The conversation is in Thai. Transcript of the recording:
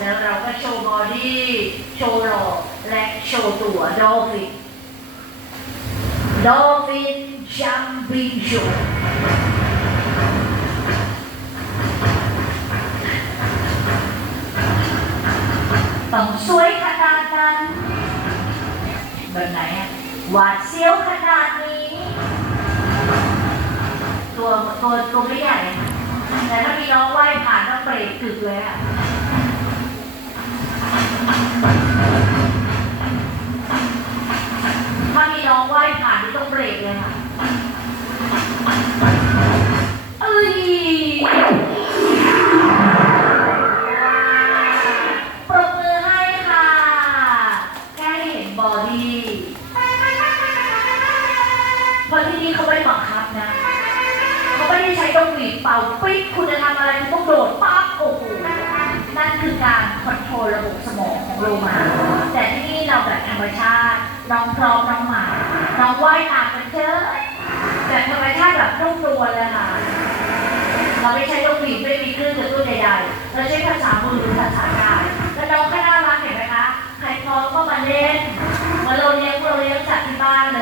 แล้วเราก็โชว์บอดี้ โชว์หล่อและโชว์ตัวดอลฟินดอลฟินจัมบิงโชว์ต้องสวยค่ะ นั้น แบบไหนอะหวาดเสียวขนาดนี้ ตัวตัวตัวไม่ใหญ่ แต่ถ้ามีน้องว่ายผ่านต้องเบรกกึกเลยอะถ้ามีน้องว่ายผ่านนี่ต้องเบรกเลยค่ะ ดีเพราะที่นี่เขาไม่ได้บังคับนะ เขาไม่ได้ใช้ดงหวีดเป่าปิ๊กคุณจะทำอะไรคุณต้องโดดปั๊บโอ้โหนั่นคือการคอนโทรลระบบสมองของโลมา แต่ที่นี่เราแบบธรรมชาติ น้องพร้อมน้องหมา น้องว่ายน้ำกันเจอแบบธรรมชาติแบบนุ่มนวเลยค่ะ เราไม่ใช้ดงหวีดไม่มีคลื่นกระตุ้นใดๆ เราใช้ภาษามือหรือภาษา ลี้ยงเราเลี้ยงจากที่บ้าน